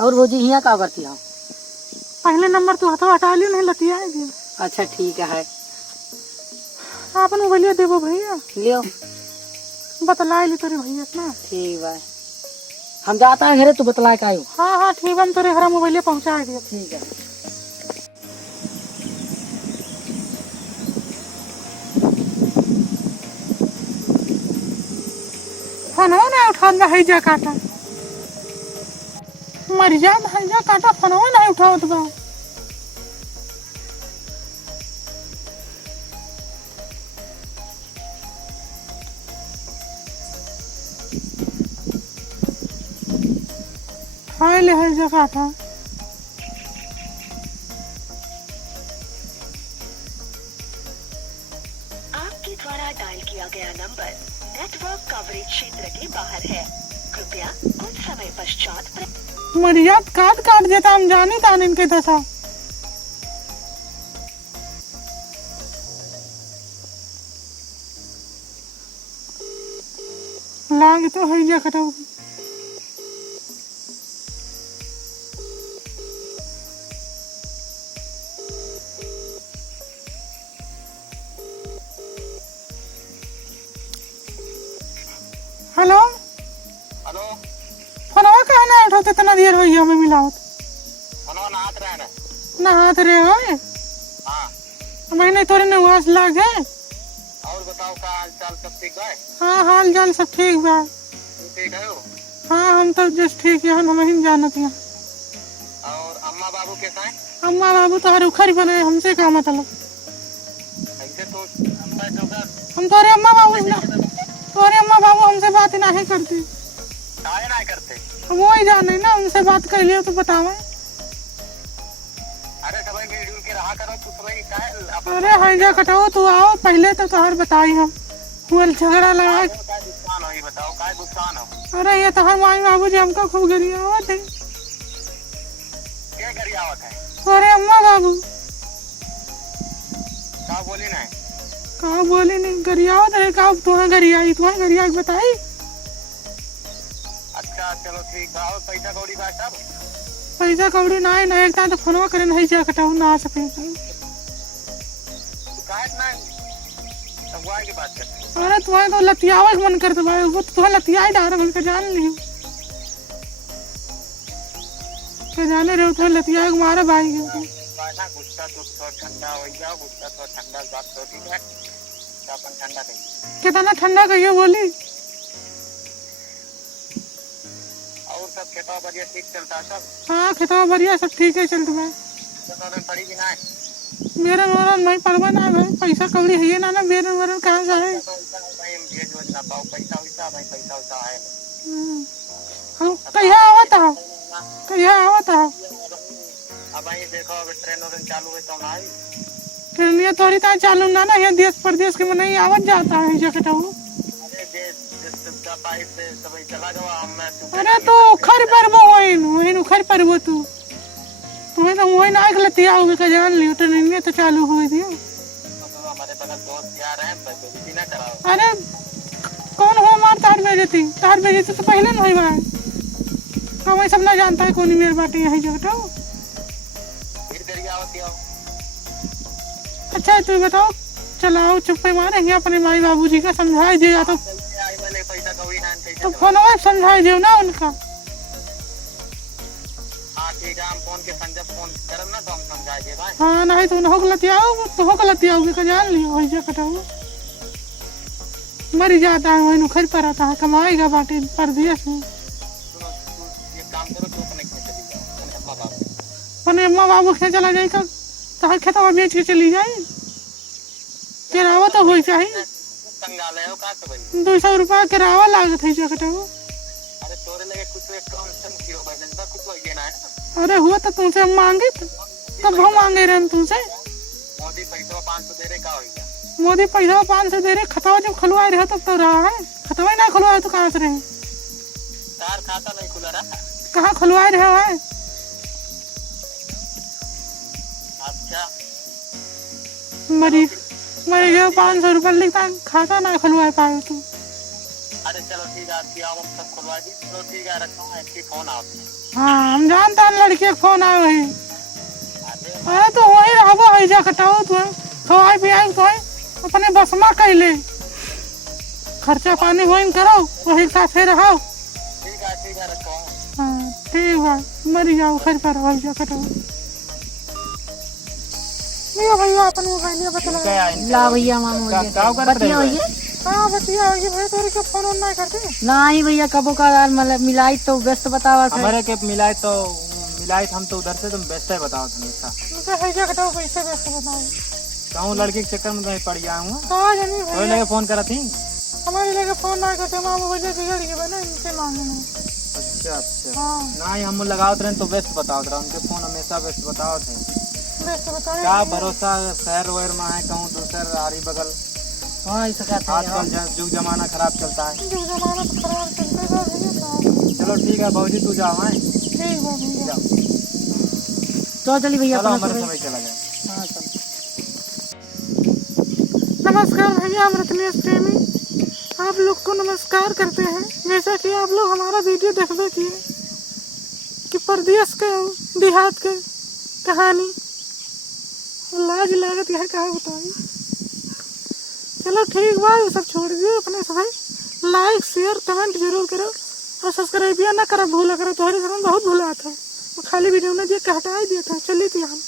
और भौजी यहाँ का करती हो? पहले नंबर तो हथवा हटा लियो, नहीं लतिया है। अच्छा ठीक है। आपन मोबाइलिया देवो भैया, लियो। बतला ली तोरे भैया ना। ठीक है, हम जाता है घरे, तू बतला के आयो। हाँ हाँ ठीक है, हम तोरे घर मोबाइलिया पहुँचा दियो। ठीक है। फोनवा नहीं उठाना है जा काटा, मर जा है जा काटा, फोनवा नहीं उठावत बा। हाँ ले है जा काटा। आपके द्वारा डायल किया गया नंबर नेटवर्क कवरेज क्षेत्र के बाहर है। कृपया कुछ समय पश्चात मरियाद काट काट देता, हम जानी तान इनके दशा। लाग तो है जा कटाऊ। हेलो हेलो, फोनवा कहा ना उठाते, इतना देर हो गया हमें मिलावत। फोनवा नहात रहे ना। नहात रहे हो? हाँ, मैंने तोरे नवाज लागे। और बताओ का हाल चाल, सब ठीक है? हाँ हाल चाल सब ठीक बा। तू ठीक है हो? हाँ हम तो जस्ट ठीक है, हम ही जानत हैं। और अम्मा बाबू कैसा है? अम्मा बाबू तो हर उखर बने, हमसे क्या मतलब। ऐसे तो अम्मा तो का हम तोरे अम्मा बाबू हमसे बात नहीं करते। काहे ना करते? हम वही जाने ना, उनसे बात कर लियो तो बतावे। अरे सब मिलजुल के रहा करो, तू सब काहे अरे हैजा कटाओ, तू आओ पहले तो तोहर बताई हम हुल झगड़ा लगा। काय गुस्सान हो, ये बताओ काय गुस्सान हो? अरे ये तोहर माई बाबू जी हमको खूब गरियावत है। क्या गरियावत है? तोरे अम्मा बाबू का बोली ना? कहा बोले नहीं, गरियावत है। कहा तुम्हें गरियाई बताई। अच्छा चलो ठीक है। और पैसा कौड़ी का सब? पैसा कौड़ी ना है, नहीं एकता तो फोनवा करे नहीं जा कटाऊ ना सके। तू काहे ना अगुवाई की बात करती? अरे तुम्हें तो लतियावा के मन करते भाई, वो तो तुम्हें लतियाई डाल बोल के जान लियो के जाने रहे, तुम्हें लतियाई मारा भाई के। ना गुस्सा तो थोड़ा ठंडा हो जाओ, गुस्सा थोड़ा ठंडा बात तो ठीक है, तो अपन ठंडा करिए। कितना ठंडा कहिए बोली। और सब खेतवा बढ़िया ठीक चलता है सब? हाँ खेतवा बढ़िया सब ठीक है चलते भाई। तो पड़ी भी ना है? बेरन वरन नहीं पड़वा ना भाई, पैसा कौड़ी है ना, बेरन वरन कहाँ से है। भाई हम भेज वेज ना पाओ, पैसा वैसा है। हम कहिया आवत है। अब भाई देखो, अगर ट्रेन चालू है तो ना आई। ट्रेनिया तोरी ता चालू ना यहाँ देश प्रदेश के में आवत जाता है जकटाऊ। अरे देश का पाइप से सब चला जाओ हम। अरे तो उखर परबो वहीं उखर परबो तू तुम्हें तो वहीं ना गलती आओगे का जान लियो। ट्रेनिया तो चालू हुई थी। हमारे बगल दोस्त यार हैं, बेइज्जती ना कराओ। अरे कौन हो मार तार बेजती तो पहले नहीं भाई। तो सब ना जानता है कौन मेरे बाटे यही जकटाऊ। अच्छा तू बताओ, चलाओ चुप्पे मारेंगे अपने माई बाबू जी का, समझाई देगा तो फोन समझाई दो ना उनका। हाँ ठीक है, हम फोन के संजय फोन करब ना तो हम समझाई देगा। हाँ नहीं तो हो गलती आओगे का जान लियो वही जकटाऊ। मर जाता है वही खर पर आता है, कमाएगा बाटे परदेश में। ये काम करो तो अपने चली जाओ अपने अम्मा बाबू के चला जाएगा तो खेतवा बेच के चली जाए। किरावा तो हो चाहिए, 200 रुपया किरावा लागत है जकटाऊ। अरे तोरे लगे कुछ एक कुछ ये ना है। अरे हुआ तो तुमसे हम मांगे, कब हम मांगे रहे तुमसे। मोदी पैसा 500 दे रहे का होगा? मोदी पैसा 500 दे रहे, खतवा जब खुलवाए रहे तब तो रहा है, खतवा ना खुलवाए तो कहाँ से रहे। तार खाता नहीं खुला रहा, कहाँ खुलवाए रहे है। अच्छा मरी गए 500 रुपया लिखता, खाता ना खुलवाए पाए तू। अरे चलो ठीक है, आपकी आओ हम सब खुलवा दी। चलो ठीक है, रखता हूँ, इसकी फोन आपने। हाँ हम जानता है लड़की के फोन आए वही। अरे अरे तो वही रहबो है जा कटाओ तो खवाई पियाई तो अपने बसमा कैले खर्चा पानी वही करो वही साथे रहो। ठीक है रखता हूँ। हाँ ठीक है मरी जाओ घर पर वही जा कटाओ। ये भैया अपने मोबाइल बतला ला भैया मामू बतिया भैया हाँ बतिया होगी भाई तेरे के फोन नहीं करते नहीं भैया कबो का मतलब मिलाई तो व्यस्त बतावा थे। हमारे के मिलाए हम तो उधर से तुम व्यस्त है बताओ हमेशा। मुझे भैया कटाओ पैसे वैसे बताओ कहूँ लड़की के चक्कर में तो पड़ गया हूँ। कहाँ जानी कोई भैया लगे फोन करा थी। हमारे लेके फोन नहीं करते मामू भैया बिगड़ गए ना इनसे मांगने। अच्छा हाँ नहीं हम लगाओ थे तो व्यस्त बताओ थे, उनके फोन हमेशा व्यस्त बताओ थे। वैसे बताओ क्या भरोसा शहर वहर में है, कहूँ दूसर आरी बगल। हाँ ऐसा कहते हैं आजकल युग जमाना खराब चलता है। जो जमाना तो खराब चलता है भैया साहब। चलो ठीक है भाजी तू जाओ है। ठीक है भैया तो चलिए भैया चलो अपना हमारे समय। समय चला जाए। हाँ चल। नमस्कार भैया हम रत्नेश प्रेमी आप लोग को नमस्कार करते हैं। जैसा कि आप लोग हमारा वीडियो देखबे किए कि परदेश के देहात के कहानी लाज लागत है कहा बताई। चलो ठीक बा ये सब छोड़ दियो अपने सभी लाइक शेयर कमेंट जरूर करो और सब्सक्राइब ना करो भूला करो। तुम्हारे घर में बहुत भूला था खाली वीडियो ने दिया हटा दिया था। चलिए हम